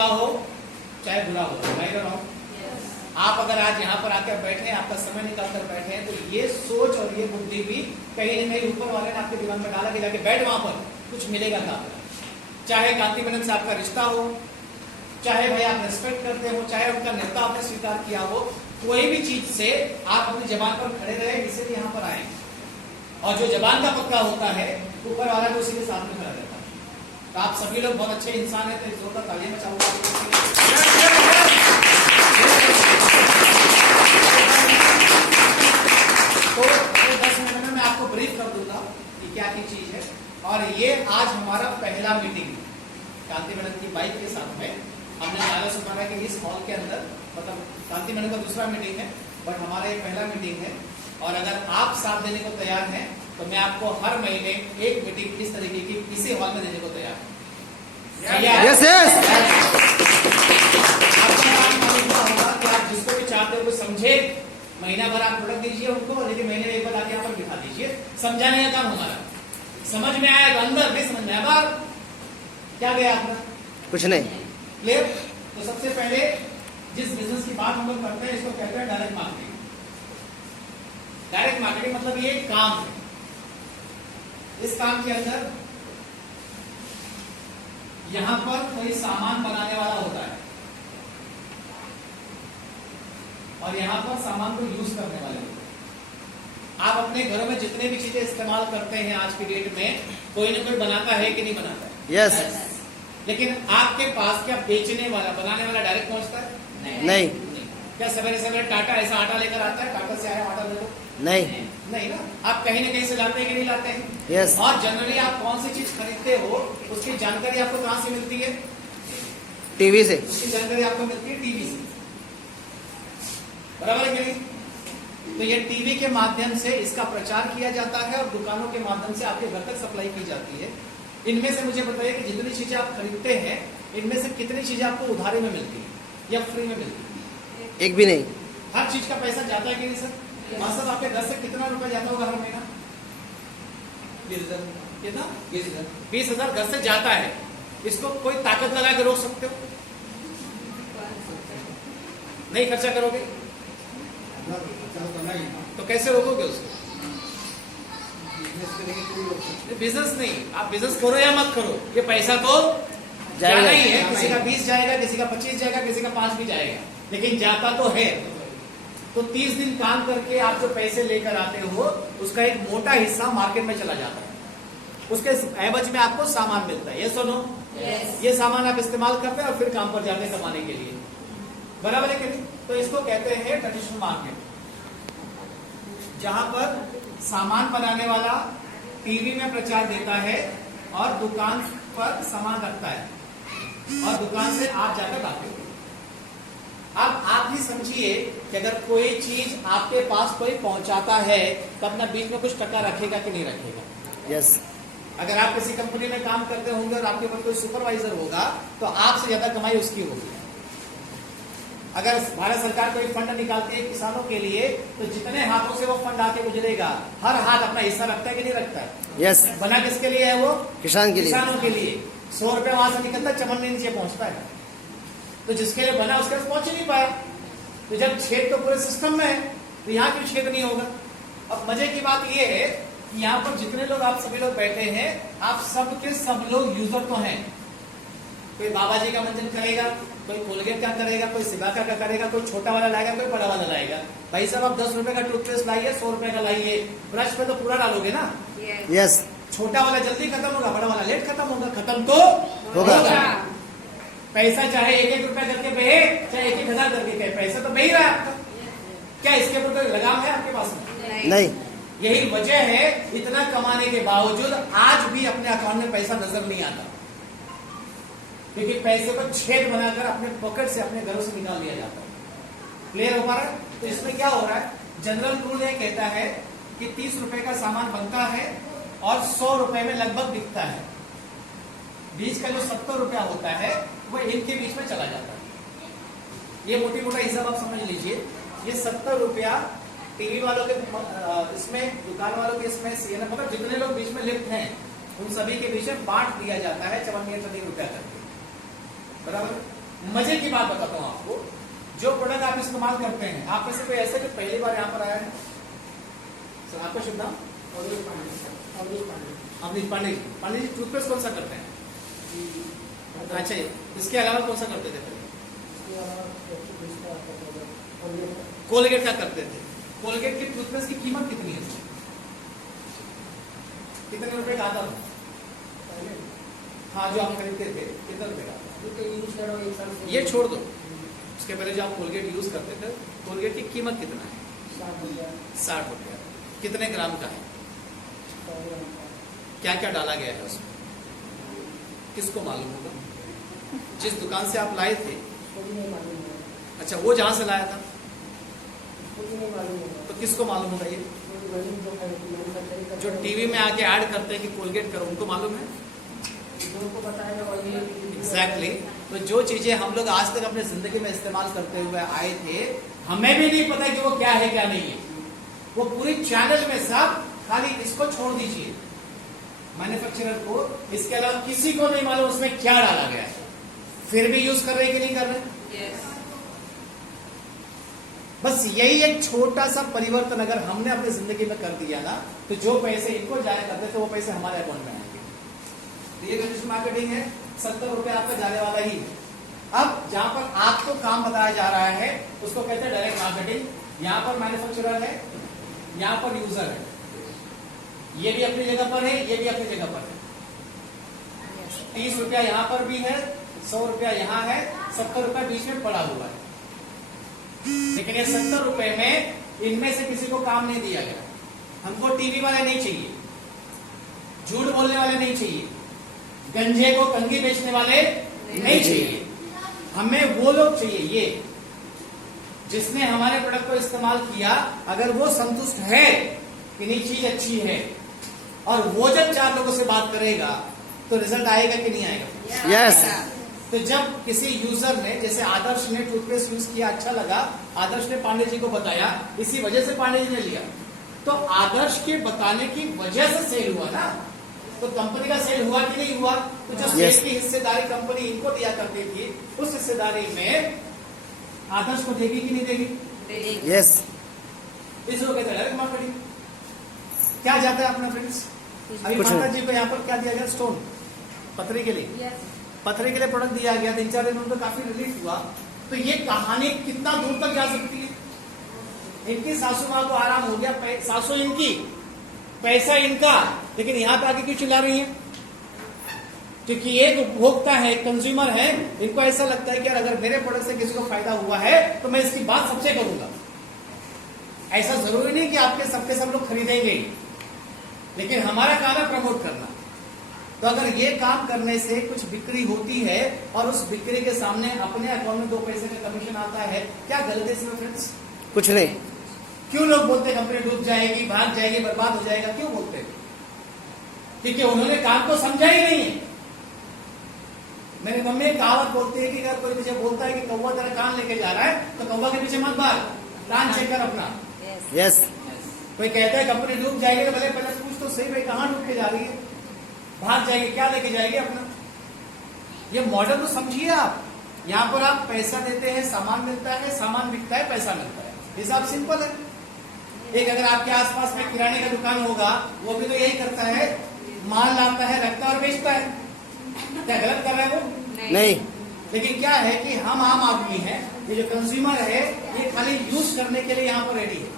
हो चाहे बुरा हो, राइट और रॉन्ग। आप अगर आज यहाँ पर आकर बैठे, आपका समय निकाल कर बैठे हैं, तो ये सोच और ये बुद्धि भी कहीं न कहीं ऊपर वाले ने आपके दिमाग में डाला कि जाके बैठ वहां पर कुछ मिलेगा था। चाहे कांति मैडम से आपका रिश्ता हो, चाहे भाई आप रेस्पेक्ट करते हो, चाहे उनका नेता आपने स्वीकार किया हो, कोई भी चीज से आप अपनी जबान पर खड़े रहे, इसलिए यहाँ पर आए। और जो जबान का पक्का होता है, ऊपर वाला तो उसी के सामने खड़ा रहता है। तो आप सभी लोग बहुत अच्छे इंसान हैं, तो एक जोरदार तालियां बचाऊंगा। तो 10 मिनट में मैं आपको ब्रीफ कर दूंगा कि क्या की चीज है। और ये आज हमारा पहला मीटिंग कांति मैडम की बाइक के साथ में हमने नारा सुनाया कि इस हॉल के अंदर, मतलब कांति मैडम का दूसरा मीटिंग है, बट हमारा ये पहला मीटिंग है। और अगर आप साथ देने को तैयार हैं तो मैं आपको हर महीने एक मीटिंग इस तरीके की इसी हॉल में देने को तैयार हूँ। Yes yes. आपका काम होगा कि आप जिसको भी चाहते हो समझे, महीना भर आप प्रोडक्ट दीजिए उनको, लेकिन महीने में एक बार आके यहाँ पर बिठा दीजिए। समझाने का काम हमारा, समझ में आया तो अंदर, नहीं समझ में आया बाहर। क्या गया आपका? कुछ नहीं। क्लियर? तो सबसे पहले जिस बिजनेस की बात हम लोग करते हैं, इसको कहते हैं डायरेक्ट मार्केटिंग। डायरेक्ट मार्केटिंग मतलब ये काम है। इस काम के अंदर यहां पर कोई सामान बनाने वाला होता है और यहां पर सामान को यूज करने वाले होते हैं। आप अपने घरों में जितने भी चीजें इस्तेमाल करते हैं आज की डेट में, कोई ना कोई बनाता है कि नहीं बनाता है? यस। लेकिन आपके पास क्या बेचने वाला, बनाने वाला डायरेक्ट पहुंचता है? नहीं। क्या सवेरे सवेरे टाटा ऐसा आटा लेकर आता है, टाटा से आया आटा ले लो? नहीं। नहीं ना। आप कहीं ना कहीं से लाते हैं कि नहीं लाते हैं? यस। और जनरली आप कौन सी चीज खरीदते हो, उसकी जानकारी आपको कहां से मिलती है? टीवी से। उसकी जानकारी आपको मिलती है टीवी से, बराबर है कि नहीं? तो ये टीवी के माध्यम से इसका प्रचार किया जाता है और दुकानों के माध्यम से आपके घर तक सप्लाई की जाती है। इनमें से मुझे बताइए कि जितनी चीजें आप खरीदते हैं, इनमें से कितनी चीजें आपको उधारी में मिलती है या फ्री में मिलती है? एक भी नहीं। हर चीज का पैसा जाता है कि नहीं सर? मतलब आपके घर से कितना रुपया जाता होगा हर महीना? 20,000। कितना? 20,000। 20,000 घर से जाता है। इसको कोई ताकत लगा के रोक सकते हो? नहीं खर्चा करोगे तो कैसे रोकोगे उसको? बिजनेस नहीं, आप बिजनेस करो या मत करो, ये पैसा तो जाना ही है। किसी का 20 जाएगा, किसी का 25 जाएगा, किसी का 5 भी जाएगा, लेकिन जाता तो है। तो 30 दिन काम करके आप जो पैसे लेकर आते हो, उसका एक मोटा हिस्सा मार्केट में चला जाता है। उसके एवज में आपको सामान मिलता है। ये सुनो, ये सामान आप इस्तेमाल करते हैं और फिर काम पर जाते हैं कमाने के लिए, बराबर है कि नहीं? तो इसको कहते हैं ट्रेडिशनल मार्केट, जहां पर सामान बनाने वाला टीवी में प्रचार देता है और दुकान पर सामान रखता है और दुकान से आप जाकर लाते हो। अब आप ही समझिए कि अगर कोई चीज आपके पास कोई पहुंचाता है, तो अपना बीच में कुछ टका रखेगा कि नहीं रखेगा? यस। अगर आप किसी कंपनी में काम करते होंगे और आपके ऊपर कोई सुपरवाइजर होगा, तो आपसे ज्यादा कमाई उसकी होगी। अगर भारत सरकार कोई फंड निकालती है किसानों के लिए, तो जितने हाथों से वो फंड आके गुजरेगा, हर हाथ अपना हिस्सा रखता है कि नहीं रखता है? यस। बना किसके लिए है वो? किसान के लिए। किसानों के लिए। 100 रुपए वहां से निकलता है, चमन में नीचे पहुंचता है। तो जिसके लिए बना उसके पास पहुंच ही नहीं पाया। तो जब छेद तो पूरे सिस्टम में है, तो यहाँ क्यों छेद नहीं होगा? अब मजे की बात यह है कि यहाँ पर जितने लोग आप सभी लोग बैठे हैं, आप सब के सब लोग यूजर तो हैं। कोई बाबा जी का मंजन करेगा, कोई कोलगेट का करेगा, कोई सिबाका का करेगा, कोई छोटा वाला लाएगा, कोई बड़ा वाला लाएगा। भाई साहब, आप 10 रुपए का टूथपेस्ट लाइए, 100 रुपए का लाइए, ब्रश पे तो पूरा डालोगे ना? यस। छोटा वाला जल्दी खत्म होगा, बड़ा वाला लेट खत्म होगा। खत्म तो होगा। पैसा चाहे 1-1 रुपया करके बहे, चाहे 1-1 हजार करके कहे, पैसा तो बह ही रहा है आपका। क्या इसके ऊपर कोई लगाम है आपके पास में? नहीं। यही वजह है, इतना कमाने के बावजूद आज भी अपने अकाउंट में पैसा नजर नहीं आता, क्योंकि पैसे को छेद बनाकर अपने पॉकेट से, अपने घरों से निकाल लिया जाता है। क्लियर हो पा रहा है? तो इसमें क्या हो रहा है, जनरल रूल ये कहता है कि 30 रुपए का सामान बनता है और 100 रुपए में लगभग बिकता है। बीच का जो 70 रुपया होता है, वो इनके बीच में चला जाता है। ये मोटी मोटा हिसाब आप समझ लीजिए। ये 70 रुपया टीवी वालों के इसमें, दुकान वालों के इसमें, सीएनएफ, मतलब जितने लोग बीच में लिप्त हैं, उन सभी के बीच में बांट दिया जाता है 54 रुपया करके, बराबर। मजे की बात बताता हूं आपको, जो प्रोडक्ट आप इस्तेमाल करते हैं, आप में से कोई ऐसा जो पहली बार यहाँ पर आया है? सर आपका शुभ नाम? अवनीश पांडे जी। पांडे जी टूथपेस्ट कौन सा करते हैं? अच्छा, इसके अलावा कौन सा करते थे पहले? कोलगेट का करते थे। कोलगेट की टूथपेस्ट की कीमत कितनी है? कितने रुपए का आता था? हाँ, जो आप खरीदते थे कितने रुपए का? ये छोड़ दो, उसके पहले जो आप कोलगेट यूज करते थे, कोलगेट की कीमत कितना है? 60 रुपया। कितने ग्राम का है? क्या क्या डाला गया है उसमें? किसको मालूम होगा? जिस दुकान से आप लाए थे, अच्छा वो जहां से लाया था, तो किसको मालूम होगा? ये जो टीवी में आके ऐड करते हैं कि कोलगेट करो, उनको मालूम है? एग्जैक्टली। तो जो चीजें हम लोग आज तक अपने जिंदगी में इस्तेमाल करते हुए आए थे, हमें भी नहीं पता कि वो क्या है क्या नहीं है। वो पूरी चैनल में सब, खाली इसको छोड़ दीजिए, मैन्युफैक्चरर को, इसके अलावा किसी को नहीं मालूम उसमें क्या डाला गया है, फिर भी यूज कर रहे कि नहीं कर रहे? बस यही एक छोटा सा परिवर्तन अगर हमने अपनी जिंदगी में कर दिया ना, तो जो पैसे इनको जाया करते थे वो पैसे हमारे अकाउंट में आएंगे। तो ये डिजिटल मार्केटिंग है, 70 रुपए आपका जाने वाला ही है। अब जहां पर आपको काम बताया जा रहा है उसको कहते हैं डायरेक्ट मार्केटिंग। यहाँ पर मैन्युफैक्चरर है, यहाँ पर यूजर है, ये भी अपनी जगह पर है, ये भी अपनी जगह पर है। 30 रुपया यहाँ पर भी है, 100 रुपया यहाँ है, 70 रुपया बीच में पड़ा हुआ है। लेकिन ये 70 रुपए में इनमें से किसी को काम नहीं दिया गया। हमको टीवी वाले नहीं चाहिए, झूठ बोलने वाले नहीं चाहिए, गंजे को कंगी बेचने वाले नहीं चाहिए, हमें वो लोग चाहिए, ये जिसने हमारे प्रोडक्ट को इस्तेमाल किया, अगर वो संतुष्ट है कि नहीं चीज अच्छी है, और वो जब 4 लोगों से बात करेगा तो रिजल्ट आएगा कि नहीं आएगा? यस। तो जब किसी यूजर ने, जैसे आदर्श ने टूथपेस्ट यूज किया, अच्छा लगा, आदर्श ने पांडे जी को बताया, इसी वजह से पांडे जी ने लिया, तो आदर्श के बताने की वजह से सेल हुआ ना। तो कंपनी का सेल हुआ कि नहीं हुआ? तो जो सेल की हिस्सेदारी कंपनी इनको दिया करती थी, उस हिस्सेदारी में आदर्श को देगी कि नहीं देगी? यस। इसको कहते हैं डायरेक्ट मार्केटिंग। क्या जाता है अपना फ्रेंड्स? अभी कुछ माता नहीं। जी को यहाँ पर क्या दिया गया? स्टोन, पथरी के लिए, पथरी के लिए प्रोडक्ट दिया गया। 3-4 दिन उनको काफी रिलीफ हुआ। तो ये कहानी कितना दूर तक जा सकती है? इनकी सासू माँ को आराम हो गया, सासू इनकी, पैसा इनका, लेकिन यहाँ पे आके क्यों चिल्ला रही है? क्योंकि एक उपभोक्ता है, कंज्यूमर है, इनको ऐसा लगता है कि यार अगर मेरे प्रोडक्ट से किसी को फायदा हुआ है तो मैं इसकी बात सबसे करूंगा। ऐसा जरूरी नहीं कि आपके सबके सब लोग खरीदेंगे, लेकिन हमारा काम है प्रमोट करना। तो अगर ये काम करने से कुछ बिक्री होती है और उस बिक्री के सामने अपने अकाउंट में 2 पैसे का कमीशन आता है, क्या गलती इसमें फ्रेंड्स? कुछ नहीं। क्यों लोग बोलते कंपनी डूब जाएगी, भाग जाएगी, बर्बाद हो जाएगा? क्यों बोलते? क्योंकि उन्होंने काम को समझा ही नहीं है। मेरी मम्मी एक कहावत बोलती है कि अगर कोई मुझे बोलता है कि कौवा तेरा कान लेके जा रहा है, तो कौवा के पीछे मत भाग, कान चेक कर अपना। यस। कोई कहता है कंपनी डूब जाएगी, तो पहले पूछ तो सही भाई कहाँ डूब के जा रही है, भाग जाएगी, क्या लेके जाएगी अपना? ये मॉडल तो समझिए आप। यहाँ पर आप पैसा देते हैं, सामान मिलता है, सामान बिकता है, पैसा मिलता है, हिसाब सिंपल है। एक अगर आपके आसपास में किराने का दुकान होगा, वो भी तो यही करता है, माल लाता है, रखता है और बेचता है। क्या गलत कर रहा है वो? नहीं। लेकिन क्या है कि हम आम आदमी हैं, ये जो कंज्यूमर है, ये खाली यूज करने के लिए यहाँ पर रेडी है।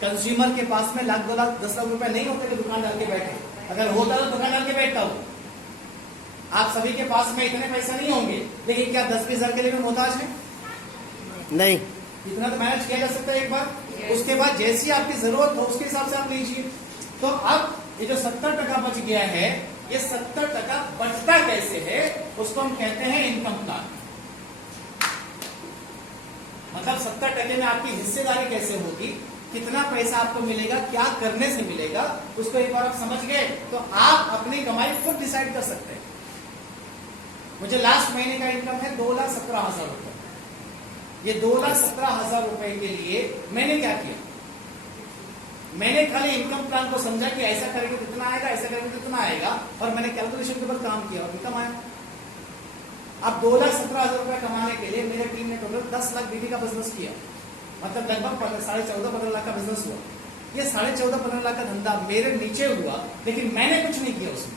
कंज्यूमर के पास में लाख 2 लाख 10 लाख रुपए नहीं होते कि दुकान डाल के बैठे। अगर होता तो दुकान डाल के बैठता हूँ। आप सभी के पास में इतने पैसा नहीं होंगे, लेकिन क्या 10-20 हजार के लिए भी मोहताज है? नहीं। इतना तो मैनेज किया जा सकता है एक बार। उसके बाद जैसी आपकी जरूरत हो उसके हिसाब से आप लीजिए। तो अब ये जो 70% बच गया है, ये 70% बचता कैसे है, उसको हम कहते हैं इनकम प्लान। मतलब 70% में आपकी हिस्सेदारी कैसे होगी, कितना पैसा आपको मिलेगा, क्या करने से मिलेगा, उसको एक बार आप समझ गए तो आप अपनी कमाई खुद डिसाइड कर सकते हैं। मुझे लास्ट महीने का इनकम है 2,17,000 रुपए। ये 2,17,000 रुपए के लिए मैंने क्या किया? मैंने खाली इनकम प्लान को समझा कि ऐसा करेंगे कितना आएगा, ऐसा करेंगे कितना आएगा, और मैंने कैलकुलेशन के ऊपर काम किया और इनकम आया। अब 2,17,000 रुपया कमाने के लिए मेरे टीम ने टोटल 10 लाख बीवी का बिजनेस किया, मतलब लगभग 14.5-15 लाख का बिजनेस हुआ। ये 14.5-15 लाख का धंधा मेरे नीचे हुआ, लेकिन मैंने कुछ नहीं किया उसमें।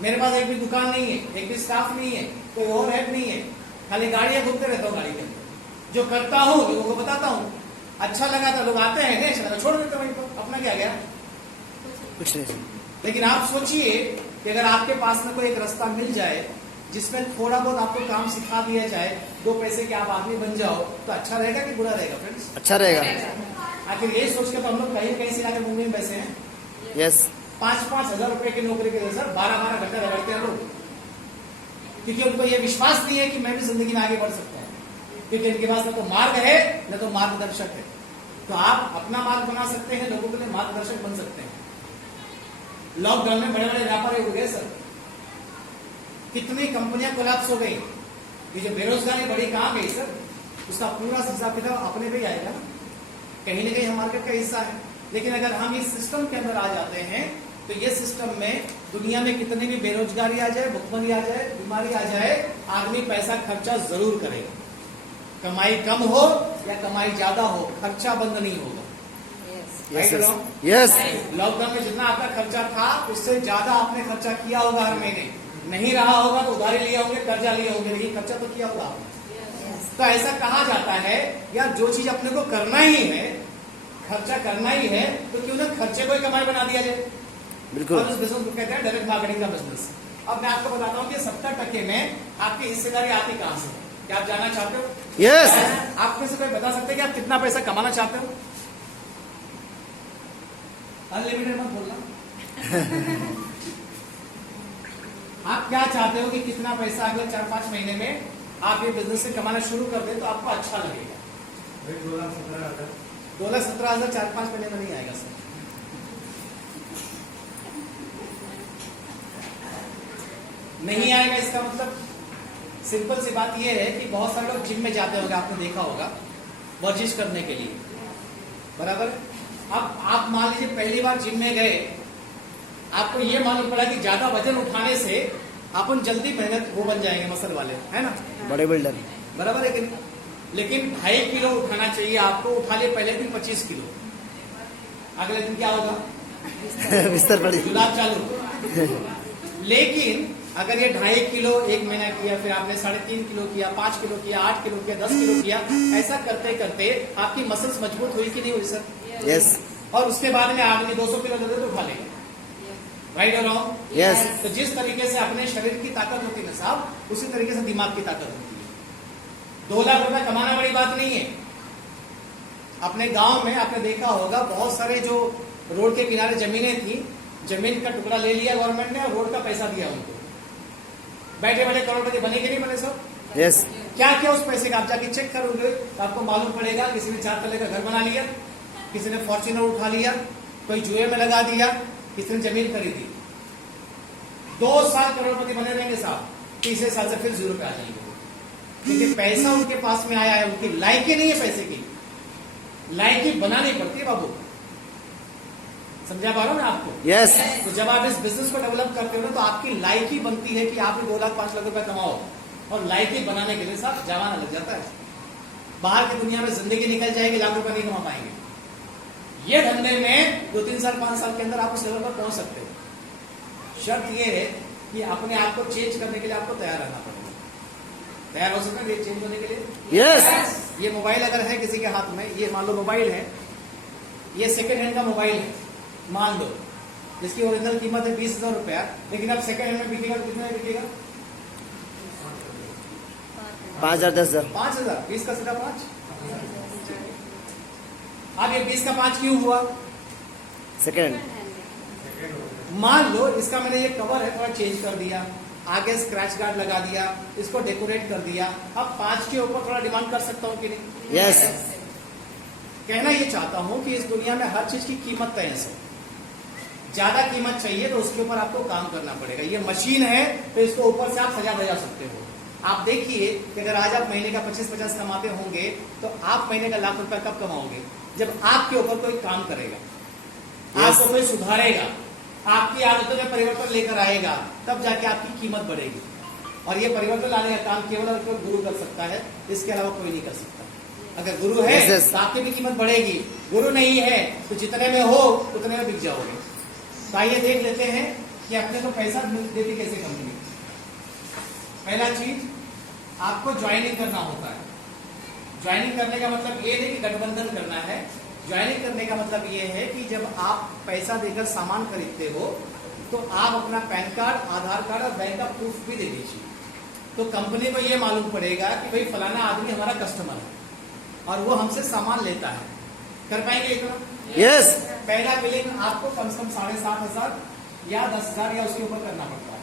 मेरे पास एक भी दुकान नहीं है, एक भी स्टाफ नहीं है, कोई ओवरहेड नहीं है, खाली गाड़ियां घूमते रहता हूँ गाड़ी के अंदर। जो करता हूँ लोगों को बताता हूँ, अच्छा लगा तो लोग आते हैं, नहीं अच्छा लगा छोड़ देते वहीं पर, अपना क्या गया। कुछ नहीं। लेकिन आप सोचिए कि अगर आपके पास में कोई एक रास्ता मिल जाए जिसमें थोड़ा बहुत आपको काम सिखा दिया जाए, 2 पैसे के आप आदमी बन जाओ, तो अच्छा रहेगा कि बुरा रहेगा फ्रेंड्स? अच्छा रहेगा। आखिर ये सोच के तो हम लोग कहीं से आकर मुंबई में बैसे हैं। यस। 5-5 हजार रुपए की नौकरी के लिए सर 12-12 घंटे रगड़ते हैं लोग, क्योंकि उनको ये विश्वास नहीं है कि मैं भी जिंदगी में आगे बढ़ सकता हूँ, क्योंकि इनके पास न तो मार्ग है न तो मार्गदर्शक है। तो आप अपना मार्ग बना सकते हैं, लोगों के लिए मार्गदर्शक बन सकते हैं। लॉकडाउन में बड़े बड़े व्यापारी हो गए सर, कितनी कंपनियां कोलैप्स हो गई। ये जो बेरोजगारी बढ़ी कहां गई सर, उसका पूरा हिसाब किताब अपने पे ही आएगा ना, कहीं ना कहीं मार्केट का हिस्सा है। लेकिन अगर हम इस सिस्टम के अंदर आ जाते हैं तो ये सिस्टम में दुनिया में कितनी भी बेरोजगारी आ जाए, भुखमरी आ जाए, बीमारी आ जाए, आदमी पैसा खर्चा जरूर करेगा। कमाई कम हो या कमाई ज्यादा हो, खर्चा बंद नहीं होगा। यस। लॉकडाउन में जितना आपका खर्चा था उससे ज्यादा आपने खर्चा किया होगा हर महीने, नहीं रहा होगा तो उधारी लिया होंगे, कर्जा लिए होंगे, लेकिन खर्चा तो किया होगा आपने। तो ऐसा कहा जाता है यार, जो चीज अपने को करना ही है, खर्चा करना ही है, तो क्यों ना खर्चे को ही कमाई बना दिया जाए। बिल्कुल। और उस बिजनेस को कहते हैं डायरेक्ट मार्केटिंग का बिजनेस। अब मैं आपको बताता हूँ कि 70% में आपकी हिस्सेदारी आती कहां से? क्या आप जानना चाहते हो? यस। आप में से कोई बता सकते हैं कि आप कितना पैसा कमाना चाहते हो? अनलिमिटेड मत बोलना। आप क्या चाहते हो कि कितना पैसा अगले 4-5 महीने में आप ये बिजनेस से कमाना शुरू कर दें तो आपको अच्छा लगेगा? 2,17,000 4-5 महीने में नहीं आएगा सर। नहीं आएगा इसका मतलब सिंपल सी बात यह है कि बहुत सारे लोग जिम में जाते होंगे, आपने देखा होगा, वर्जिश करने के लिए, बराबर। अब आप मान लीजिए पहली बार जिम में गए, आपको ये मालूम पड़ा कि ज्यादा वजन उठाने से अपन जल्दी मेहनत वो बन जाएंगे, मसल वाले, है ना, बड़े बिल्डर, बराबर है कि नहीं? लेकिन 2.5 किलो उठाना चाहिए आपको, उठा लिए पहले दिन 25 किलो, अगले दिन क्या होगा? बिस्तर पड़ी, जुलाब चालू। लेकिन अगर ये 2.5 किलो 1 महीना किया, फिर आपने 3.5 किलो किया, 5 किलो किया, 8 किलो किया, 10 किलो किया, ऐसा करते करते आपकी मसल्स मजबूत हुई कि नहीं हुई सर? यस। और उसके बाद में आदमी 200 किलो दे दे तो उठा लेगा, राइट और रॉन्ग? यस। तो जिस तरीके से अपने शरीर की ताकत होती है ना साहब, उसी तरीके से दिमाग की ताकत होती है। 2 लाख रुपए कमाना बड़ी बात नहीं है। अपने गांव में आपने देखा होगा, बहुत सारे जो रोड के किनारे जमीनें थी, जमीन का टुकड़ा ले लिया गवर्नमेंट ने और रोड का पैसा दिया उनको, बैठे बैठे करोड़पति बने कि नहीं बने सब? यस। क्या किया उस पैसे का? आप जाके चेक करोगे तो आपको मालूम पड़ेगा, किसी ने 4 तले का घर बना लिया, किसी ने फॉर्च्यूनर उठा लिया, कोई जुए में लगा दिया, किसी ने जमीन खरीदी। 2 साल करोड़पति बने रहेंगे साहब, तीसरे साल से फिर 0 पे आ जाएंगे, क्योंकि पैसा उनके पास में आया है, उनकी लायकी नहीं है पैसे की, लायकी बनानी पड़ती है बाबू। समझा पा रहा हूं मैं आपको? यस। तो जब आप इस बिजनेस को डेवलप करते हो ना, तो आपकी लायकी बनती है कि आप भी 2 लाख 5 लाख रुपए कमाओ, और लायकी बनाने के लिए साहब जमाना लग जाता है। बाहर की दुनिया में जिंदगी निकल जाएगी, लाख रुपए नहीं कमा पाएंगे। ये धंधे में 2-3 साल 5 साल के अंदर आप उस लेवल पर पहुंच सकते हो। शर्त यह है कि अपने आप को चेंज करने के लिए आपको तैयार रहना पड़ेगा। तैयार हो सकते हैं चेंज होने के लिए? यस। ये मोबाइल अगर है किसी के हाथ में, ये मान लो मोबाइल है, ये सेकेंड हैंड का मोबाइल है मान लो, जिसकी ओरिजिनल कीमत है 20,000 रुपया, लेकिन अब सेकेंड हैंड में बिकेगा तो कितना बिकेगा? 5,000 10,000 5,000। 20 का सीधा 5। अब ये 20 का 5 क्यों हुआ? सेकेंड। मान लो इसका मैंने ये कवर है थोड़ा चेंज कर दिया, आगे स्क्रैच गार्ड लगा दिया, इसको डेकोरेट कर दिया, अब 5 के ऊपर थोड़ा डिमांड कर सकता हूं कि नहीं? यस। कहना ये चाहता हूं कि इस दुनिया में हर चीज की कीमत तय है। ज्यादा कीमत चाहिए तो उसके ऊपर आपको काम करना पड़ेगा। ये मशीन है तो इसको ऊपर से आप सजा धजा सकते हो। आप देखिए कि अगर आज आप महीने का 25-50 कमाते होंगे तो आप महीने का 1 लाख रुपया कब कमाओगे? जब आपके ऊपर कोई काम करेगा, आपको कोई सुधारेगा, आपकी आदतों में परिवर्तन लेकर आएगा, तब जाके आपकी कीमत बढ़ेगी। और ये परिवर्तन लाने का काम केवल और केवल गुरु कर सकता है, इसके अलावा कोई नहीं कर सकता। अगर गुरु है Yes, yes. तो आपकी भी कीमत बढ़ेगी, गुरु नहीं है तो जितने में हो उतने में बिक जाओगे। तो आइए देख लेते हैं कि अपने को पैसा देती कैसे कंपनी। पहला चीज, आपको ज्वाइनिंग करना होता है। ज्वाइनिंग करने का मतलब ये नहीं कि गठबंधन करना है। ज्वाइनिंग करने का मतलब ये है कि जब आप पैसा देकर सामान खरीदते हो तो आप अपना पैन कार्ड, आधार कार्ड और बैंक का प्रूफ भी दे दीजिए। तो कंपनी को ये मालूम पड़ेगा कि भाई फलाना आदमी हमारा कस्टमर है और वो हमसे सामान लेता है। कर पाएंगे इतना? यस। पहला बिलिंग आपको कम से कम 7,500 या 10,000 या उसके ऊपर करना पड़ता है।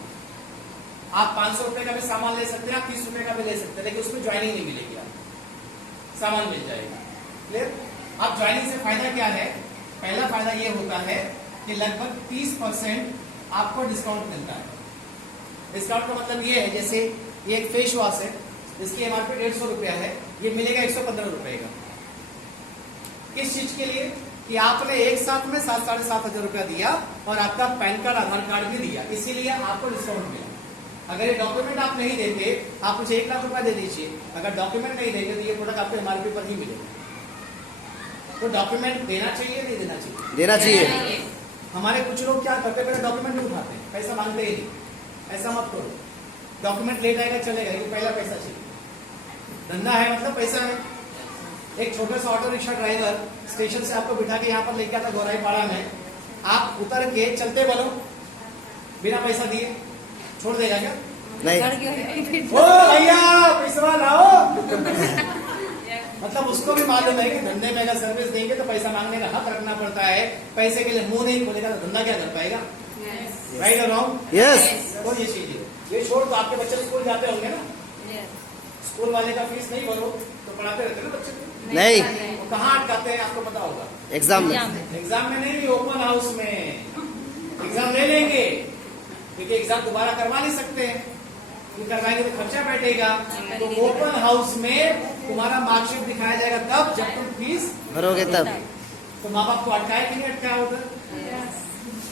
आप 500 रुपए का भी सामान ले सकते हैं, आप 30 रुपए का भी ले सकते हैं, लेकिन उसमें ज्वाइनिंग नहीं मिलेगी, आपको सामान मिल जाएगा। क्लियर? अब ज्वाइनिंग से फायदा क्या है? पहला फायदा ये होता है कि लगभग 30% आपको डिस्काउंट मिलता है। डिस्काउंट का मतलब ये है, जैसे ये एक फेस वॉश है, इसकी एमआरपी 150 रुपया है, ये मिलेगा 115 रुपए का। किस चीज के लिए? कि आपने एक साथ में 7,500 रुपया दिया और आपका पैन कार्ड, आधार कार्ड भी दिया, इसीलिए आपको डिस्काउंट मिला। अगर ये डॉक्यूमेंट आप नहीं देते, आप मुझे 1 लाख रुपया दे दीजिए, अगर डॉक्यूमेंट नहीं देंगे तो ये प्रोडक्ट आपको एमआरपी पर ही मिलेगा। तो डॉक्यूमेंट देना चाहिए, नहीं देना चाहिए? देना चाहिए। हमारे कुछ लोग क्या करते हैं, डॉक्यूमेंट नहीं उठाते, पैसा मांगते ही नहीं। ऐसा मत करो। डॉक्यूमेंट लेट आएगा चलेगा, लेकिन पहला पैसा चाहिए। धंधा है मतलब पैसा है। एक छोटा सा ऑटो रिक्शा ड्राइवर स्टेशन से आपको बिठा के यहाँ पर लेके आता गौराई पाड़ा में, आप उतर के चलते बनो बिना पैसा दिए, छोड़ देगा क्या? नहीं। ओ भैया पैसा लाओ। मतलब उसको भी मालूम है कि धंधे में अगर सर्विस देंगे तो पैसा मांगने का हक रखना पड़ता है। पैसे के लिए मुंह नहीं खोलेगा तो धंधा क्या कर पाएगा? राइट और रॉन्ग? यस। और ये चीज ये छोड़ तो आपके बच्चे स्कूल जाते होंगे ना, स्कूल वाले का फीस नहीं भरो तो पढ़ाते रहते ना बच्चे को? नहीं। वो कहाँ अटकाते हैं आपको पता होगा? एग्जाम में। एग्जाम में नहीं, ओपन हाउस में एग्जाम ले लेंगे, क्योंकि एग्जाम दोबारा करवा नहीं सकते, करवाएंगे तो खर्चा बैठेगा। तो ओपन हाउस में तुम्हारा मार्कशीट दिखाया जाएगा तब जब तुम फीस भरोगे तब। तो माँ बाप को अटकाए कि नहीं अटकाया उधर?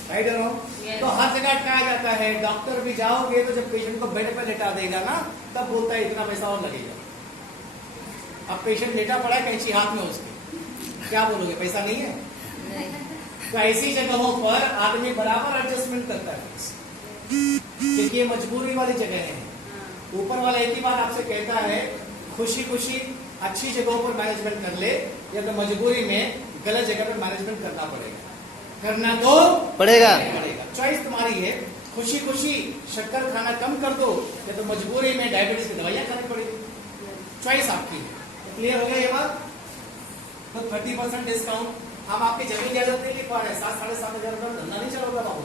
राइट और रॉन्ग? तो हर जगह अटकाया जाता है। डॉक्टर भी जाओगे तो जब पेशेंट को बेड पर लेटा देगा ना, तब बोलता है इतना पैसा और लगेगा। अब पेशेंट लेटा पड़ा है, कैंची हाथ में उसके, क्या बोलोगे? पैसा नहीं है? तो ऐसी जगहों पर आदमी बराबर एडजस्टमेंट करता है, क्योंकि ये मजबूरी वाली जगह है। ऊपर वाला एक ही बात आपसे कहता है, खुशी खुशी अच्छी जगहों पर मैनेजमेंट कर ले, या तो मजबूरी में गलत जगह पर मैनेजमेंट करना पड़ेगा। करना तो पड़ेगा। चॉइस तुम्हारी है। खुशी खुशी शक्कर खाना कम कर दो, या तो मजबूरी में डायबिटीज की दवाइयां खानी पड़ेगी। चॉइस आपकी है। क्लियर हो गया ये बात? तो 30% डिस्काउंट। हम आपकी जमीन जायदाद नहीं लिखवा रहे, 7,500 रुपये धंधा नहीं चलोगा बाबू।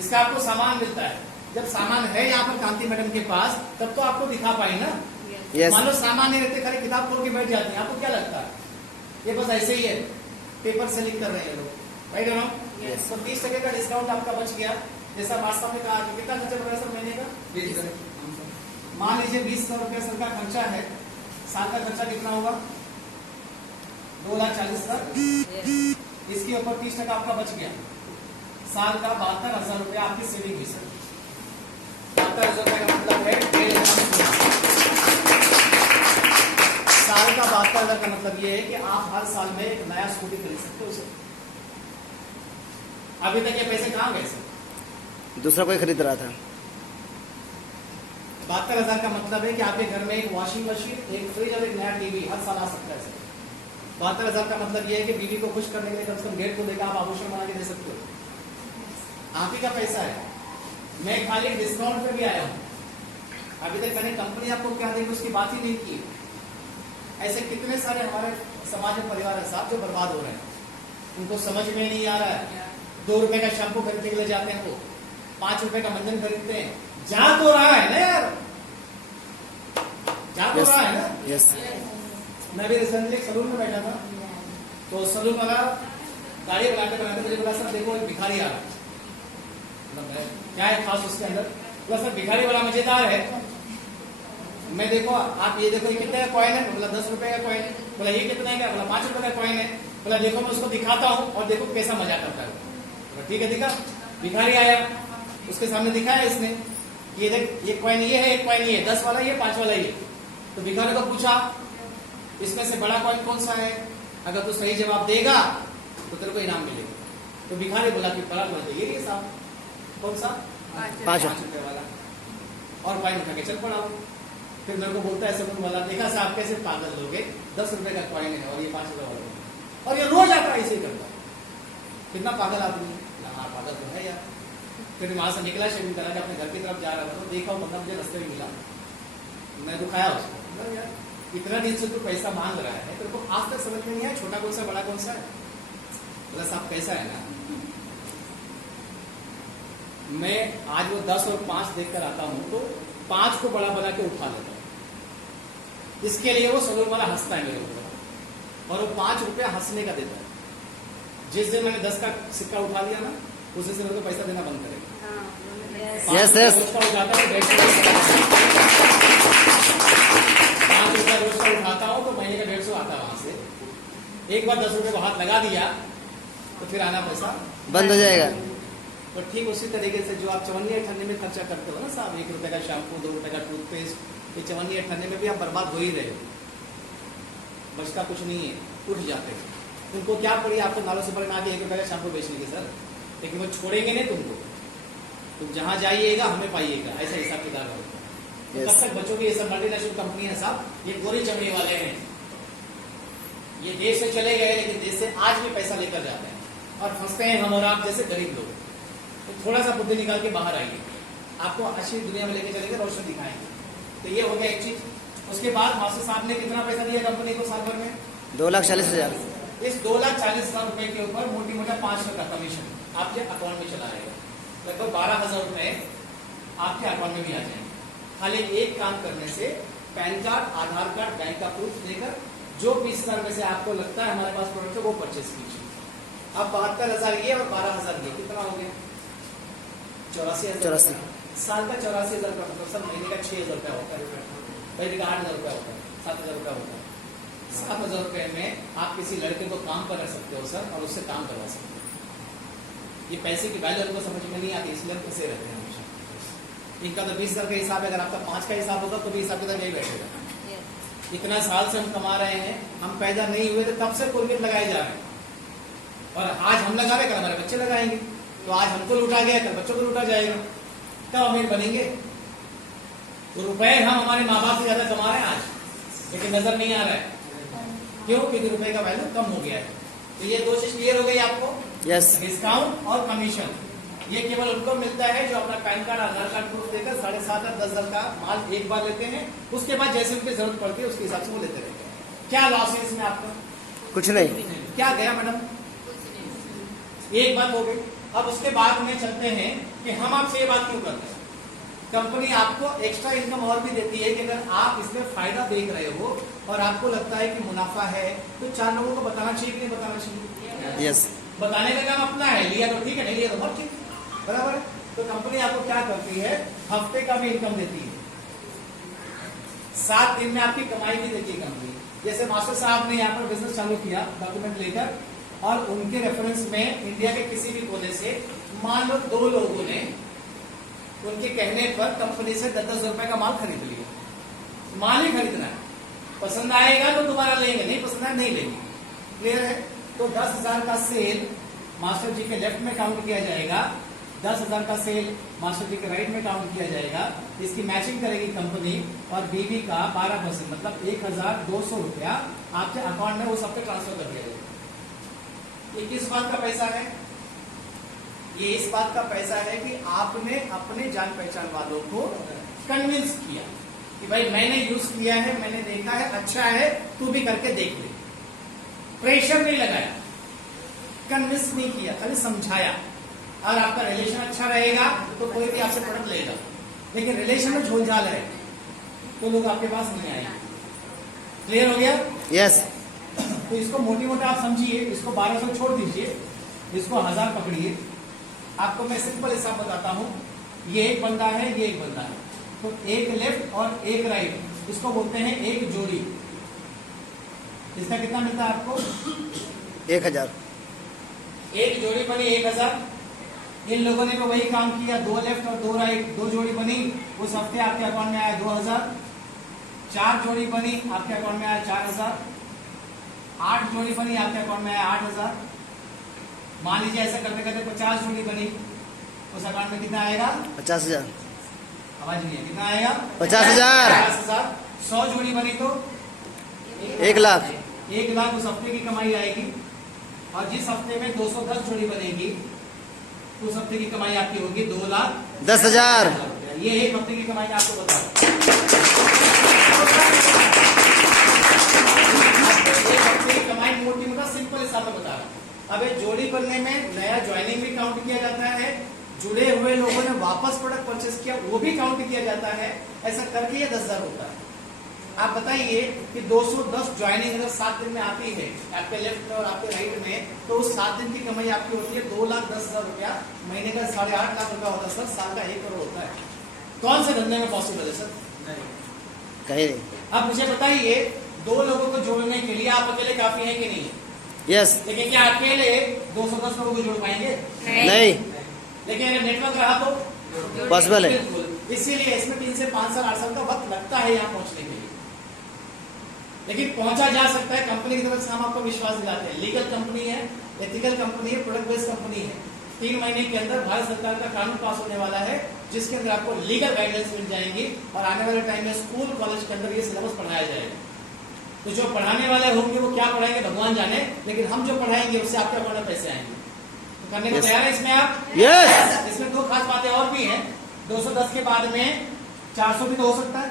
इसका आपको सामान मिलता है। जब सामान है यहाँ पर कांति मैडम के पास, तब तो आपको दिखा पाए ना। यस। मान लो सामान नहीं रहते, खाली किताब खोल के बैठ जाते हैं, आपको क्या लगता है? ये बस ऐसे ही है, पेपर से लिख कर रहे हैं लोग। राइट है ना? तो 30% का डिस्काउंट आपका बच गया। जैसा बादशाह ने कहा कि कितना खर्चा पड़ रहा है सर महीने का? 20,000। मान लीजिए 20,000 रुपया सर का खर्चा है, साल का खर्चा कितना होगा? 2,40,000। इसके ऊपर 30% आपका बच गया, साल का 72,000 रुपया आपकी सेविंग हुई सर। 72,000 रुपये का मतलब है 1,50,000। साल का 72,000 का मतलब ये है कि आप हर साल में एक नया स्कूटी खरीद सकते हो सर। अभी तक ये पैसे कहाँ गए सर? दूसरा कोई खरीद रहा था। 72,000 का मतलब है कि आपके घर में एक वॉशिंग मशीन, एक फ्रिज और एक नया टीवी हर साल आ सकता है सर। 72,000 का मतलब ये है कि बीवी को खुश करने के लिए कम से कम 1.5 को लेकर आप आभूषण बना के दे सकते हो। आप ही का पैसा है। मैं खाली डिस्काउंट पे भी आया हूँ। अभी तक मैंने कंपनी आपको क्या देगी उसकी बात ही नहीं की। ऐसे कितने सारे हमारे समाज में परिवार है साहब जो बर्बाद हो रहे हैं, उनको समझ में नहीं आ रहा है। 2 रुपए का शैम्पू खरीदने के लिए जाते हैं, वो 5 रुपए का मंजन खरीदते हैं। जा तो रहा है ना यार, जा तो रहा है ना। यस। मैं भी रिसेंटली सलून में बैठा था, तो सलून वाला गाड़ी बनाते बनाते मुझे बोला सर देखो एक भिखारी आ रहा है। क्या है खास उसके अंदर? बोला सर भिखारी वाला मजेदार है। मैं देखो आप ये देखो ये कितने का कॉइन है? बोला 10 रुपए का कॉइन है। बोला ये कितने का? बोला 5 रुपए का कॉइन है। बोला देखो मैं उसको दिखाता हूँ और देखो कैसा मजा करता है। बोला ठीक है दिखा। भिखारी आया, उसके सामने दिखाया इसने, कि ये देख, ये कॉइन ये है, एक कॉइन ये है, 10 वाला ये, 5 वाला ये। तो भिखारी को पूछा इसमें से बड़ा कॉइन कौन सा है? अगर तू सही जवाब देगा तो तेरे को इनाम मिलेगा। तो भिखारी बोला कि बड़ा कॉइन ये साहब, कौन सा? 5 रुपए वाला। और कॉइन उठा के चल पड़ा। फिर मेरे को बोलता है सलून वाला, देखा साहब कैसे पागल लोगे, 10 रुपए का कॉइन है और ये 5 रुपए वाला, और ये रोज आता है ऐसे ही करता। कितना पागल आदमी है। हाँ पागल तो है यार। फिर वहां से निकला, शेविंग करा के अपने घर की तरफ जा रहा था, तो देखा बंदा मुझे रास्ते में मिला। मैं रुकाया उसको, बोला यार इतना दिन से तू पैसा मांग रहा है, तेरे को आज तक समझ में नहीं आया छोटा कौन सा बड़ा कौन सा है? बोला साहब पैसा है ना, मैं आज वो 10 और 5 देखकर आता हूं तो 5 को बड़ा बना के उठा लेता हूं। इसके लिए वो सलून वाला हंसता है मेरे ऊपर, और वो 5 रुपया हंसने का देता है। जिस दिन मैंने 10 का सिक्का उठा लिया ना, उस दिन से मेरे को पैसा देना बंद करेगा। Yes yes. रोज का उठाता हूँ, 5 रुपया रोज का उठाता हूँ तो महीने का 150 आता है वहां से। एक बार 10 रुपये को हाथ लगा दिया तो फिर आना पैसा बंद हो जाएगा। तो ठीक उसी तरीके से जो आप चवन्नी अठन्नी में खर्चा करते हो ना साहब, 1 रुपए का शैम्पू, 2 रुपए का टूथपेस्ट, ये चवन्नी अठन्नी में भी आप बर्बाद हो ही रहे हो, बचता कुछ नहीं है, उठ जाते हो। उनको क्या पड़ी आपको नालों से बना के 1 रुपए का शैम्पू बेचने की सर, लेकिन वो छोड़ेंगे नहीं तुमको। तुम जहां जाइएगा हमें पाइएगा, ऐसा हिसाब किताब है। तो कब तक बचोगे? ये सब मल्टीनेशनल कंपनी है साहब, ये गोरी चमड़ी वाले हैं। ये देश से चले गए लेकिन देश से आज भी पैसा लेकर जाते हैं और फंसते हैं हम और आप जैसे गरीब लोग। तो थोड़ा सा बुद्धि निकाल के बाहर आइए, आपको अच्छी दुनिया में लेके चलेंगे, रोशनी दिखाएंगे। तो ये हो गया एक चीज। उसके बाद मास्टर साहब ने कितना पैसा दिया कंपनी को साल भर में? 2,40,000। इस 2,40,000 रुपए के ऊपर मोटी मोटा 500 का कमीशन आपके अकाउंट में चला आएगा। लगभग 12,000 रुपए आपके अकाउंट में भी आ जाएंगे, खाली एक काम करने से। पैन कार्ड, आधार कार्ड, बैंक का प्रूफ देकर जो 20,000 रुपए से आपको लगता है हमारे पास प्रोडक्ट है वो परचेस कीजिए। अब 72,000 ये और 12,000 ये, कितना हो गया? 84,000। साल का 84,000 का मतलब सर महीने का 6,000 रुपया होता है, महीने का 8,000 रुपया होता है, 7,000 रुपया होता है। 7,000 रुपए में आप किसी लड़के को काम कर सकते हो सर, और उससे काम करवा सकते हो। ये पैसे की वैल्यू हमको समझ में नहीं आती, इसलिए हम फंसे रहते हैं हमेशा। इनका तो 20,000 का हिसाब है, अगर आपका 5 का हिसाब होगा तो भी हिसाब किताब नहीं बैठेगा। इतना साल से हम कमा रहे हैं, हम पैदा नहीं हुए तो तब से कोलगेट लगाए जा रहे हैं, और आज हम लगा रहे, कल हमारे बच्चे लगाएंगे। तो आज हमको लूटा गया, कल बच्चों को लूटा जाएगा, तब अमीर बनेंगे। तो रुपए हम हमारे माँ बाप से ज्यादा कमा रहे हैं आज, लेकिन नजर नहीं आ रहा है। क्यों? क्योंकि रुपए का वैल्यू कम हो गया है। तो ये 2 चीज क्लियर हो गई आपको? यस। डिस्काउंट और कमीशन, ये केवल उनको मिलता है जो अपना पैन कार्ड, आधार कार्ड प्रूफ देकर 7,500 और 10,000 का माल एक बार लेते हैं। उसके बाद जैसे उनकी जरूरत पड़ती है उसके हिसाब से वो लेते रहते हैं। क्या लॉस है इसमें आपका? कुछ नहीं। क्या गया मैडम? एक बात हो गई। अब उसके बाद में चलते हैं कि हम आपसे ये बात क्यों करते हैं। कंपनी आपको एक्स्ट्रा इनकम और भी देती है कि अगर आप इसमें फायदा देख रहे हो और आपको लगता है कि मुनाफा है, तो 4 लोगों को बताना चाहिए कि नहीं बताना चाहिए? यस। बताने का काम अपना है, लिया तो ठीक है, नहीं लिया तो मत ठीक, बराबर है। तो कंपनी आपको क्या करती है? हफ्ते का भी इनकम देती है, 7 दिन में आपकी कमाई भी देती है कंपनी। जैसे मास्टर साहब ने यहाँ पर बिजनेस चालू किया डॉक्यूमेंट लेकर, और उनके रेफरेंस में इंडिया के किसी भी कोने से मान लो 2 लोगों ने उनके कहने पर कंपनी से 10,000 रुपए का माल खरीद लिया। माल ही खरीदना है, पसंद आएगा तो दोबारा लेंगे, नहीं पसंद आए नहीं लेंगे। क्लियर है? तो 10,000 का सेल मास्टर जी के लेफ्ट में काउंट किया जाएगा, 10,000 का सेल मास्टर जी के राइट में काउंट किया जाएगा। इसकी मैचिंग करेगी कंपनी, और बीवी का 12%, मतलब 1,200 रुपया आपके अकाउंट में वो सब पे ट्रांसफर कर दिया जाएगा। ये किस बात का पैसा है? ये इस बात का पैसा है कि आपने अपने जान पहचान वालों को कन्विंस किया कि भाई मैंने यूज किया है, मैंने देखा है, अच्छा है, तू भी करके देख ले। प्रेशर नहीं लगाया, कन्विंस नहीं किया, खाली समझाया। और आपका रिलेशन अच्छा रहेगा तो कोई भी आपसे प्रोडक्ट लेगा, लेकिन रिलेशन में झोलझाल है तो लोग आपके पास नहीं आएंगे। क्लियर हो गया? यस। तो इसको मोटी मोटा आप समझिए, इसको 1200 छोड़ दीजिए, इसको 1000 पकड़िए। आपको मैं सिंपल हिसाब बताता हूं, ये एक बंदा है, ये एक बंदा है, तो एक लेफ्ट और एक राइट, इसको बोलते हैं एक जोड़ी। इसका कितना मिलता है आपको? 1,000। एक जोड़ी बनी 1,000, इन लोगों ने भी वही काम किया, 2 लेफ्ट और 2 राइट, 2 जोड़ी बनी, उस हफ्ते आपके अकाउंट में आया 2000। 4 जोड़ी बनी, आपके अकाउंट में आया 4000। 8 जोड़ी बनी, आपके अकाउंट में आया 8000। मान लीजिए ऐसा करते करते 50 जोड़ी बनी, उस अकाउंट में कितना आएगा? 50,000। आवाज नहीं है, कितना आएगा? 50,000। 50,000। 100 जोड़ी बनी तो 1 लाख। 1 लाख उस हफ्ते की कमाई आएगी। और जिस हफ्ते में 210 जोड़ी बनेगी, उस हफ्ते की कमाई आपकी होगी 2,10,000। ये एक हफ्ते की कमाई आपको बता रहा हूं। एक हफ्ते की कमाई मोटी मोटा सिंपल हिसाब में बता रहा हूं। अब ये जोड़ी बनने में नया ज्वाइनिंग भी काउंट किया जाता है, जुड़े हुए लोगों ने वापस प्रोडक्ट परचेस किया वो भी काउंट किया जाता है। ऐसा करके ये 10,000 होता है। आप बताइए कि 210 ज्वाइनिंग अगर 7 दिन में आती है आपके लेफ्ट और आपके राइट में, तो उस 7 दिन की कमाई आपकी होती है 2,10,000 रुपया। महीने का 8.5 लाख रुपया होता है सर, साल का 1 करोड़ होता है। कौन से धंधे में पॉसिबल है सर? कहीं नहीं। अब मुझे बताइए, 2 लोगों को जोड़ने के लिए आप अकेले काफी है कि नहीं? यस। लेकिन क्या अकेले 210 लोगों को जोड़ पाएंगे? नहीं। लेकिन अगर नेटवर्क रहा तो पॉसिबल है। इसीलिए इसमें 3 से 5 साल 8 साल का वक्त लगता है यहाँ पहुंचने के लिए, लेकिन पहुंचा जा सकता है। कंपनी की तरफ से हम आपको विश्वास दिलाते हैं, लीगल कंपनी है, एथिकल कंपनी है, प्रोडक्ट बेस्ड कंपनी है। 3 महीने के अंदर भारत सरकार का कानून पास होने वाला है, जिसके अंदर आपको लीगल गाइडलाइंस मिल जाएंगी और आने वाले टाइम में स्कूल कॉलेज के अंदर ये सिलेबस पढ़ाया जाएगा। तो जो पढ़ाने वाले होंगे वो क्या पढ़ाएंगे भगवान जाने, लेकिन हम जो पढ़ाएंगे उससे आपके अकाउंट में पैसे आएंगे। तो करने को तैयार है इसमें आप? यस। इसमें 2 खास बातें और भी हैं। 210 के बाद में 400 भी तो हो सकता है।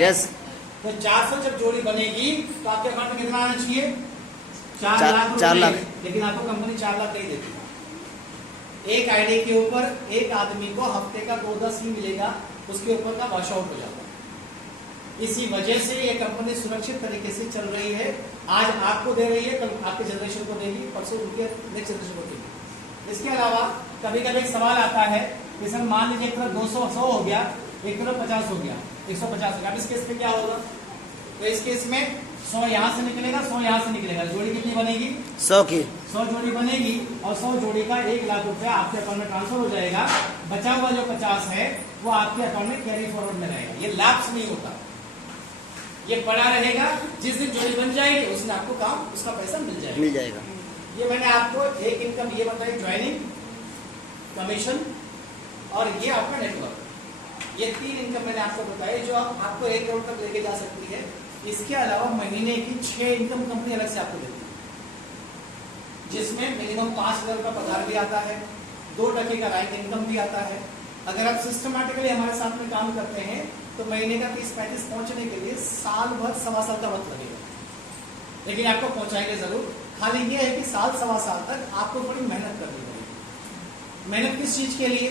यस। तो 400 जब जोड़ी बनेगी तो आपके अकाउंट में कितना आना चाहिए? 4 लाख। 4 लाख। लेकिन आपको कंपनी 4 लाख नहीं देती। एक आईडी के ऊपर एक आदमी को हफ्ते का 2-10 ही मिलेगा, उसके ऊपर का वॉश आउट हो जाता है। इसी वजह से ये कंपनी सुरक्षित तरीके से चल रही है। आज आपको दे रही है, कल आपके जनरेशन को देगी, परसों उनके नेक्स्ट जनरेशन को देगी। इसके अलावा कभी कभी एक सवाल आता है कि सर मान लीजिए एक तरफ 200 100 हो गया, एक तरफ 50 हो गया, 150 हो गया। अब इस केस में क्या होगा? तो इस केस में 100 यहाँ से निकलेगा, 100 यहाँ से निकलेगा। जोड़ी कितनी बनेगी? 100 की। 100 जोड़ी बनेगी और 100 जोड़ी का 1 लाख रुपया आपके अकाउंट में ट्रांसफर हो जाएगा। बचा हुआ जो 50 है वो आपके अकाउंट में कैरी फॉरवर्ड में रहेगा। ये लैप्स नहीं होता, ये पड़ा रहेगा। जिस दिन जोड़ी बन जाएगी उस दिन आपको काम, उसका पैसा मिल जाएगा। ये मैंने आपको एक इनकम ये बताई, ज्वाइनिंग, कमीशन और ये आपका नेटवर्क। ये 3 इनकम मैंने आपको बताई जो आपको 1 करोड़ तक लेके जा सकती है। इसके अलावा महीने की 6 इनकम कंपनी अलग से आपको देती है, जिसमें मिनिमम 5,000 का पगार भी आता है, 2% का रैंक इनकम भी आता है। अगर आप सिस्टमैटिकली हमारे साथ में काम करते हैं तो महीने का 30-35 पहुंचने के लिए साल भर 1.25 साल का वक्त लगेगा, लेकिन आपको पहुंचाएंगे जरूर। खाली ये है कि साल 1.25 साल तक आपको बड़ी मेहनत करनी पड़ेगी। मेहनत किस चीज के लिए?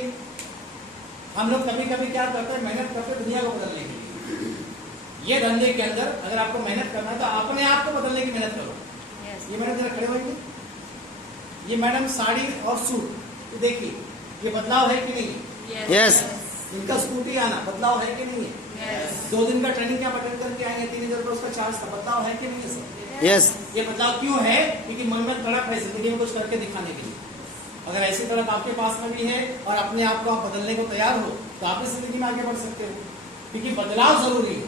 हम लोग कभी कभी क्या करते हैं, मेहनत करते हैं दुनिया को बदलने के लिए। ये धंधे के अंदर अगर आपको मेहनत करना है तो अपने आप को बदलने की मेहनत करो। ये मैडम जरा खड़े होंगे, ये मैडम साड़ी और सूट देखिए, ये बदलाव है कि नहीं? यस। इनका स्कूटी आना बदलाव है कि नहीं है? 2 दिन का ट्रेनिंग कैंप अटेंड करके आएंगे, 3,000 रुपये उसका चार्ज था, बदलाव है कि नहीं है सर? यस। ये बदलाव क्यों है? क्योंकि मन में तड़प है जिंदगी में कुछ करके दिखाने के लिए। अगर ऐसी तड़प आपके पास में भी है और अपने आप को आप बदलने को तैयार हो तो आप इस जिंदगी में आगे बढ़ सकते हो, क्योंकि बदलाव जरूरी है।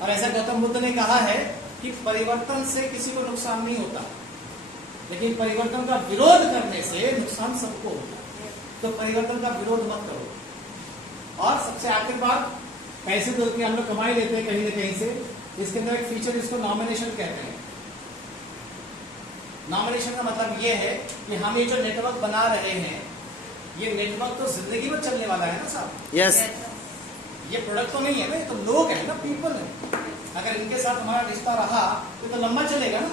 और ऐसा गौतम बुद्ध ने कहा है कि परिवर्तन से किसी को नुकसान नहीं होता, लेकिन परिवर्तन का विरोध करने से नुकसान सबको होता है। तो परिवर्तन का विरोध मत करो। और सबसे आखिर बात, पैसे तो हम लोग कमाई लेते हैं कहीं ना कहीं से। इसके अंदर एक फीचर इसको नॉमिनेशन कहते हैं। नॉमिनेशन का मतलब ये है कि हम ये जो नेटवर्क बना रहे हैं, ये नेटवर्क तो जिंदगी में चलने वाला है ना साहब। यस। ये प्रोडक्ट तो नहीं है ना, ये तो लोग है ना, पीपल है। अगर इनके साथ हमारा रिश्ता रहा तो लंबा चलेगा ना।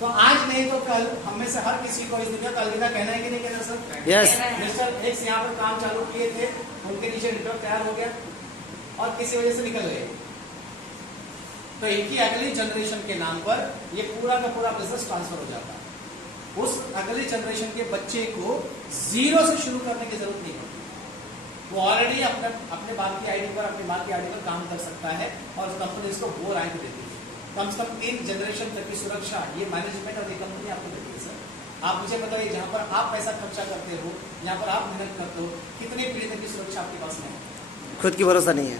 तो आज नहीं तो कल हम में से हर किसी को इस दुनिया का अलविदा कहना है कि नहीं कहना सर? यस। मिस्टर एक्स यहाँ पर काम चालू किए थे, उनके नीचे नेटवर्क तैयार हो गया और किसी वजह से निकल गए, तो इनकी अगली जनरेशन के नाम पर ये पूरा का पूरा बिजनेस ट्रांसफर हो जाता है। उस अगली जनरेशन के बच्चे को 0 से शुरू करने की जरूरत नहीं होती। वो ऑलरेडी अपने बाप की आईडी पर, अपनी माँ की आईडी पर काम कर सकता है और कंपनी इसको वो रैंक देती है। कम से कम 3 जनरेशन तक की सुरक्षा ये मैनेजमेंट और ये कंपनी आपको देती है सर। आप मुझे बताइए, जहाँ पर आप पैसा खर्चा करते हो, जहाँ पर आप मेहनत करते हो, कितने पीढ़ी की सुरक्षा आपके पास में है? खुद की भरोसा नहीं है।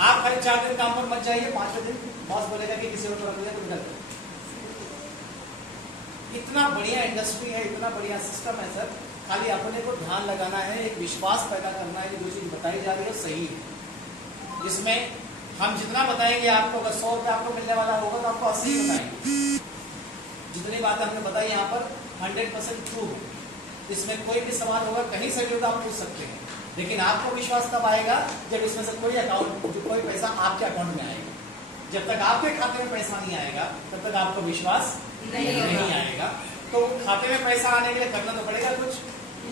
आप खाली 4 दिन काम पर मत जाइए, 5वें दिन बॉस बोलेगा कि किसी और को रख दिया तो निकल। इतना बढ़िया इंडस्ट्री है, इतना बढ़िया सिस्टम है सर, खाली अपने को ध्यान लगाना है, एक विश्वास पैदा करना है कि जो चीज बताई जा रही है सही है। जिसमें हम जितना बताएंगे आपको, अगर 100 रुपये आपको मिलने वाला होगा तो आपको 80 बताएंगे। जितनी बातें हमने बताई यहाँ पर 100% ट्रू है। इसमें कोई भी सवाल होगा, कहीं से भी होगा, आप पूछ सकते हैं। लेकिन आपको विश्वास तब आएगा जब इसमें से कोई पैसा आपके अकाउंट में आएगा। जब तक आपके खाते में पैसा नहीं आएगा तब तक आपको विश्वास नहीं आएगा। तो खाते में पैसा आने के लिए करना तो पड़ेगा कुछ।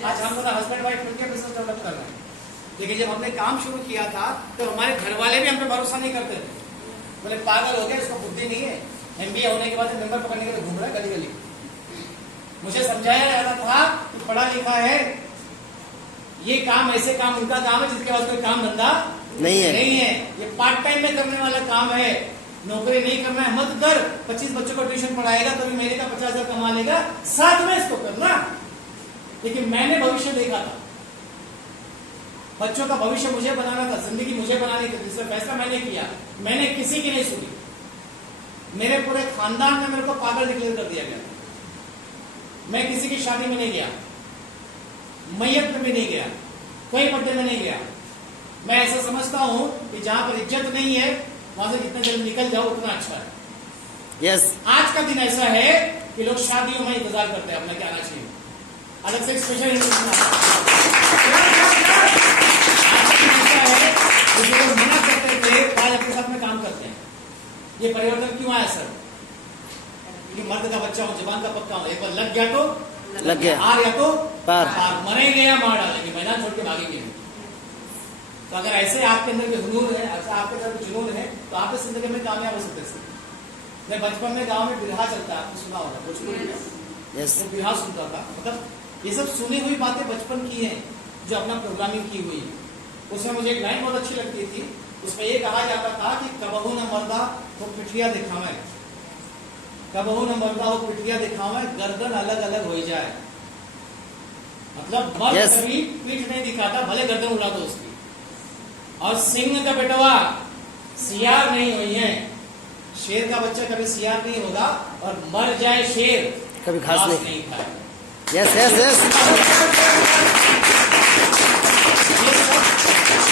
आज हम दोनों हस्बैंड वाइफ मिलकर बिजनेस डेवलप कर रहे हैं, लेकिन जब हमने काम शुरू किया था तो हमारे घर वाले भी हम पे भरोसा नहीं करते थे। बोले पागल हो गया, इसको बुद्धि नहीं है, MBA होने के बाद नंबर पकड़ने के लिए घूम रहा है गली गली। मुझे समझाया जा रहा था कि पढ़ा लिखा है, ये काम ऐसे काम उनका काम है जिसके पास कोई काम धंधा नहीं है। ये पार्ट टाइम में करने वाला काम है, नौकरी नहीं करना है मत कर। 25 बच्चों को ट्यूशन पढ़ाएगा तो भी महीने का 50,000 कमा लेगा, साथ में इसको करना। लेकिन मैंने भविष्य देखा था, बच्चों का भविष्य मुझे बनाना था, जिंदगी मुझे बनानी थी, जिसका फैसला मैंने किया। मैंने किसी की नहीं सुनी, मेरे पूरे खानदान में मेरे को पागल डिक्लेयर कर दिया गया। मैं किसी की शादी में नहीं गया, मैयत में भी नहीं गया, कोई बर्थडे में नहीं गया। मैं ऐसा समझता हूं कि जहां पर इज्जत नहीं है वहां से जितना जल्द निकल जाओ उतना अच्छा है। यस। आज का दिन ऐसा है कि लोग शादियों में इंतजार करते हैं, अपना क्या आना चाहिए, अलग से स्पेशल लोग मना करते थे, आज अपने साथ में काम करते हैं। ये परिवर्तन क्यों आया सर? कि मर्द का बच्चा हो, जबान का पक्का हो, एक बार लग गया तो लग गया, आर या तो पार। मरेंगे या मार डालेंगे, मैदान छोड़ के भागेंगे। तो अगर ऐसे आपके अंदर हुनूर है, ऐसा आपके अंदर जुनून है, तो आप इस जिंदगी में कामयाब हो सकते हैं। मैं बचपन में गांव में बिरहा चलता है, आपने सुना होगा, भोजपुरी यस। में बिरहा सुनता था। मतलब ये सब सुनी हुई बातें बचपन की हैं जो अपना प्रोग्रामिंग की हुई है। उसमें मुझे एक लाइन बहुत अच्छी लगती थी, उसमें ये कहा जाता था कि कबहू न मर्दा वो पिठिया दिखावे, कबहू न मर्दा वो पिठिया दिखावे, गर्दन अलग अलग हो जाए। मतलब मर्द कभी पीठ नहीं दिखाता, भले गर्दन उड़ा दो उसकी। और सिंह का बेटवा सियार नहीं हुई है, शेर का बच्चा कभी सियार नहीं होगा, और मर जाए शेर कभी घास नहीं खाएगा। Yes yes yes.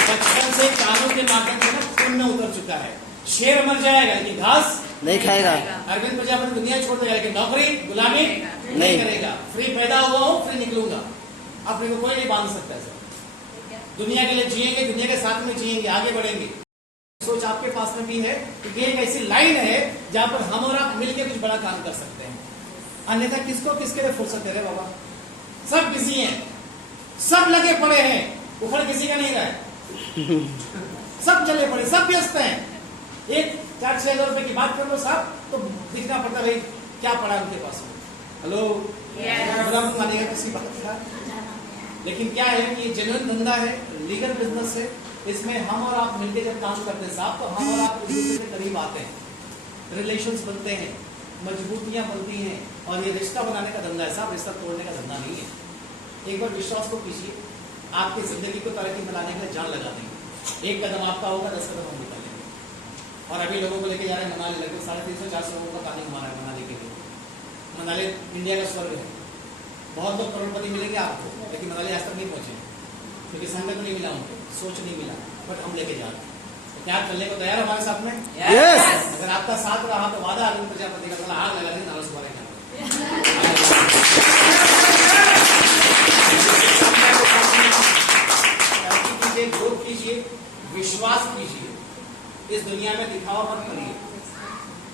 बचपन से कानून के माध्यम से खून में उतर चुका है। शेर मर जाएगा लेकिन घास नहीं खाएगा। अरविंद प्रजापति दुनिया छोड़ देगा लेकिन नौकरी गुलामी नहीं करेगा। फ्री पैदा हुआ हूं, फ्री निकलूंगा। अपने को कोई नहीं बांध सकता है सर। दुनिया के लिए जिएंगे, दुनिया के साथ में जिएंगे, आगे बढ़ेंगे। सोच आपके पास में भी है कि ये एक ऐसी लाइन है जहां पर हम और आप मिलकर कुछ बड़ा काम कर सकते हैं। अन्यथा किसको किसके लिए फुर्सत है रे बाबा? सब बिजी हैं, सब लगे पड़े हैं, उखड़ किसी का नहीं रहा है। सब चले पड़े, सब व्यस्त हैं। एक 4-6 हज़ार रुपए की बात कर लो साहब तो दिखना पड़ता भाई क्या पड़ा उनके पास में। हेलो, मानेगा किसी बात का। लेकिन क्या है कि ये जेन्युइन धंधा है, लीगल बिजनेस है। इसमें हम और आप मिलकर जब काम करते हैं साहब, तो हम और आप एक दूसरे के करीब आते हैं, रिलेशंस बनते हैं, मजबूतियां बनती हैं। और ये रिश्ता बनाने का धंधा है साहब, रिश्ता तोड़ने का धंधा नहीं है। एक बार विश्वास को कीजिए, आपकी जिंदगी को तरक्की में लाने के लिए जान लगा देंगे। एक कदम आपका होगा, 10 कदम हम निकालेंगे। और अभी लोगों को लेके जा रहे हैं मनाली, लगभग 350-400 लोगों का पानी घुमा रहा है मनाली के लिए। मनाली इंडिया का स्वर्ग है, बहुत लोग करोड़पति मिलेंगे आपको, लेकिन मनाली आज तक नहीं पहुंचे क्योंकि संगत नहीं मिला, उनको सोच नहीं मिला। बट हम लेके जा रहे हैं, तो क्या चलने को तैयार हमारे साथ में? यस। अगर आपका साथ रहा तो वादा अरविंद प्रजापति का आग लगा दें नाराज तुम्हारे घर। ग्रोथ कीजिए, विश्वास कीजिए, इस दुनिया में दिखावा मत करिए।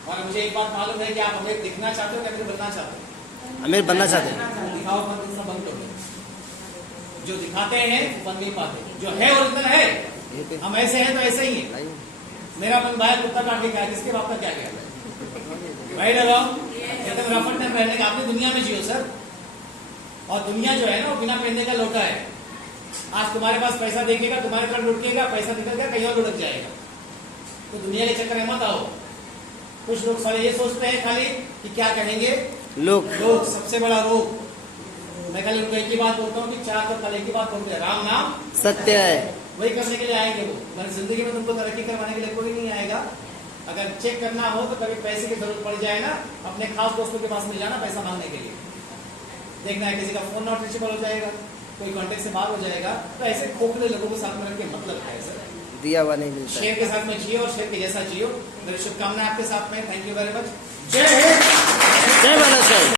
और मुझे एक बात मालूम है कि आप हमें दिखना चाहते हो कि अमीर बनना चाहते हो? अमीर बनना चाहते हैं। दिखावा मत करना बंद करो। जो दिखाते हैं बन नहीं पाते, जो है ओरिजिनल है। हम ऐसे हैं तो ऐसे ही है। मेरा मन भाई कुत्ता काट के गया, किसके बाप का क्या गया भाई डरो एकदम रफट टाइम पहनने का। आपने दुनिया में जियो सर, और दुनिया जो है ना वो बिना पहनने का लौटा है। आज तुम्हारे पास पैसा देखेगा, तुम्हारे घर लुटकेगा, पैसा निकल गया कहीं और लुढ़क जाएगा। तो दुनिया के चक्कर में मत आओ। कुछ लोग सारे ये सोचते हैं खाली कि क्या कहेंगे, लोग लोग सबसे बड़ा रोग। मैं खाली उनको एक ही बात बोलता हूँ कि 4 तो कल एक ही बात बोलते हैं, राम नाम सत्य है। वही करने के लिए आएंगे वो। मगर जिंदगी में तुमको तरक्की करवाने के लिए कोई नहीं आएगा। अगर चेक करना हो तो कभी पैसे की जरूरत पड़ जाए ना, अपने खास दोस्तों के पास में जाना पैसा मांगने के लिए। देखना है किसी का फोन नॉट रीचेबल हो जाएगा, कोई कांटेक्ट से बाहर हो जाएगा, तो ऐसे खोखले लोगों को साथ में रख के मतलब है सर। दिया हुआ नहीं मिलता। शेर के साथ में जियो और शेर के जैसा जियो। मेरी शुभकामनाएं आपके साथ में। Thank you very much. जय हिंद। जय बाला साहब।